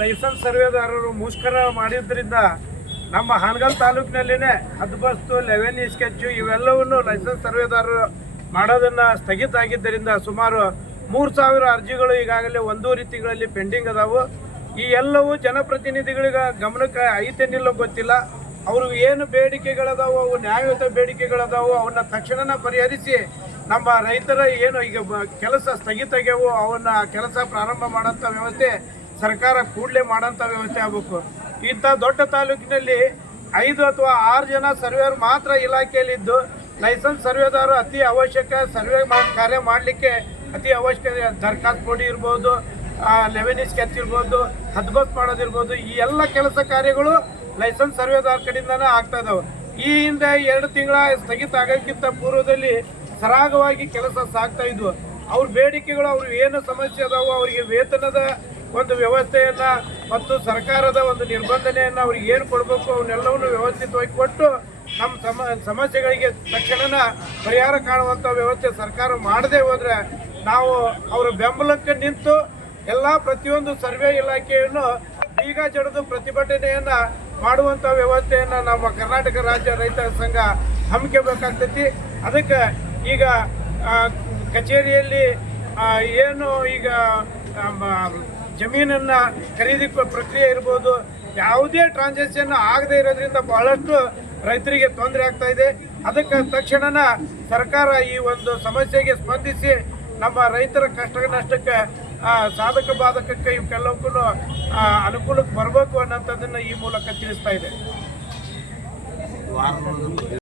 Licence ಸರ್ವೆದಾರರು ಮುಷ್ಕರ ಮಾಡಿದ್ರಿಂದ ನಮ್ಮ ಹಾನಗಲ್ ತಾಲೂಕಿನಲ್ಲಿನೇ ಹದ್ಬಸ್ತು 11 ಸ್ಕೆಚ್ ಇವೆಲ್ಲವನ್ನು ಲೈಸೆನ್ಸ್ ಸರ್ವೆದಾರರು ಮಾಡೋದನ್ನು ಸ್ಥಗಿತ ಆಗಿದ್ದರಿಂದ ಸುಮಾರು 3000 ಅರ್ಜಿಗಳು ಈಗಾಗಲೇ 1.5 ತಿಂಗಳಲ್ಲಿ ಪೆಂಡಿಂಗ್ ಅದಾವು. ಈ ಎಲ್ಲವೂ ಜನಪ್ರತಿನಿಧಿಗಳಿಗೆ ಗಮನಕ್ಕೆ ಐತೆನಿಲ್ಲೋ ಗೊತ್ತಿಲ್ಲ. ಅವರು ಏನು ಬೇಡಿಕೆಗಳದಾವು, ಅವು ನ್ಯಾಯಯುತ ಬೇಡಿಕೆಗಳದಾವು, ಅವನ್ನ ತಕ್ಷಣ ಪರಿಹರಿಸಿ ನಮ್ಮ ರೈತರ ಏನು ಈಗ ಕೆಲಸ ಸ್ಥಗಿತ ಆಗ್ಯಾವು ಅವನ್ನ ಕೆಲಸ ಪ್ರಾರಂಭ ಮಾಡೋಂಥ ವ್ಯವಸ್ಥೆ ಸರ್ಕಾರ ಕೂಡಲೇ ಮಾಡೋಂಥ ವ್ಯವಸ್ಥೆ ಆಗಬೇಕು. ಇಂಥ ದೊಡ್ಡ ತಾಲೂಕಿನಲ್ಲಿ 5 ಅಥವಾ 6 ಜನ ಸರ್ವೇಯರ್ ಮಾತ್ರ ಇಲಾಖೆಯಲ್ಲಿದ್ದು ಲೈಸೆನ್ಸ್ ಸರ್ವೆದಾರರು ಅತಿ ಅವಶ್ಯಕ ಸರ್ವೆ ಕಾರ್ಯ ಮಾಡಲಿಕ್ಕೆ ಅತಿ ಅವಶ್ಯಕ ದರ್ಖಾಸ್ತು ಕೊಡಿ ಇರ್ಬೋದು, 11 ಸ್ಕೆಚ್ ಇರ್ಬೋದು, ಹದ್ಬಸ್ ಮಾಡೋದಿರ್ಬೋದು, ಈ ಎಲ್ಲ ಕೆಲಸ ಕಾರ್ಯಗಳು ಲೈಸೆನ್ಸ್ ಸರ್ವೆದಾರ ಕಡೆಯಿಂದನೇ ಆಗ್ತಾ ಇದಾವೆ. ಈ ಹಿಂದೆ 2 ತಿಂಗಳ ಸ್ಥಗಿತ ಆಗೋಕ್ಕಿಂತ ಪೂರ್ವದಲ್ಲಿ ಸರಾಗವಾಗಿ ಕೆಲಸ ಸಾಗ್ತಾ ಇದ್ವು. ಅವ್ರ ಬೇಡಿಕೆಗಳು, ಅವ್ರು ಏನು ಸಮಸ್ಯೆ ಅದಾವು, ಅವರಿಗೆ ವೇತನದ ಒಂದು ವ್ಯವಸ್ಥೆಯನ್ನು ಮತ್ತು ಸರ್ಕಾರದ ಒಂದು ನಿರ್ಬಂಧನೆಯನ್ನು ಅವ್ರಿಗೆ ಏನು ಕೊಡಬೇಕು ಅವನ್ನೆಲ್ಲವನ್ನು ವ್ಯವಸ್ಥಿತವಾಗಿ ಕೊಟ್ಟು ನಮ್ಮ ಸಮಸ್ಯೆಗಳಿಗೆ ತಕ್ಷಣ ಪರಿಹಾರ ಕಾಣುವಂಥ ವ್ಯವಸ್ಥೆ ಸರ್ಕಾರ ಮಾಡದೇ ಹೋದರೆ ನಾವು ಅವರ ಬೆಂಬಲಕ್ಕೆ ನಿಂತು ಎಲ್ಲ ಪ್ರತಿಯೊಂದು ಸರ್ವೆ ಇಲಾಖೆಯನ್ನು ಬೀಗ ಜಡಿದು ಪ್ರತಿಭಟನೆಯನ್ನು ಮಾಡುವಂಥ ವ್ಯವಸ್ಥೆಯನ್ನು ನಮ್ಮ ಕರ್ನಾಟಕ ರಾಜ್ಯ ರೈತ ಸಂಘ ಹಮ್ಮಿಕೋಬೇಕಾಗ್ತೈತಿ. ಅದಕ್ಕೆ ಈಗ ಕಚೇರಿಯಲ್ಲಿ ಏನು ಈಗ ಜಮೀನನ್ನು ಖರೀದಿ ಪ್ರಕ್ರಿಯೆ ಇರ್ಬೋದು, ಯಾವುದೇ ಟ್ರಾನ್ಸಾಕ್ಷನ್ ಆಗದೇ ಇರೋದ್ರಿಂದ ಬಹಳಷ್ಟು ರೈತರಿಗೆ ತೊಂದರೆ ಆಗ್ತಾ ಇದೆ. ಅದಕ್ಕೆ ತಕ್ಷಣ ಸರ್ಕಾರ ಈ ಒಂದು ಸಮಸ್ಯೆಗೆ ಸ್ಪಂದಿಸಿ ನಮ್ಮ ರೈತರ ಕಷ್ಟ ನಷ್ಟಕ್ಕೆ ಸಾಧಕ ಬಾಧಕಕ್ಕೆ ಇವಕ್ಕೆಲ್ಲಕ್ಕೂ ಅನುಕೂಲಕ್ಕೆ ಬರಬೇಕು ಅನ್ನೋಂಥದ್ದನ್ನು ಈ ಮೂಲಕ ತಿಳಿಸ್ತಾ ಇದೆ.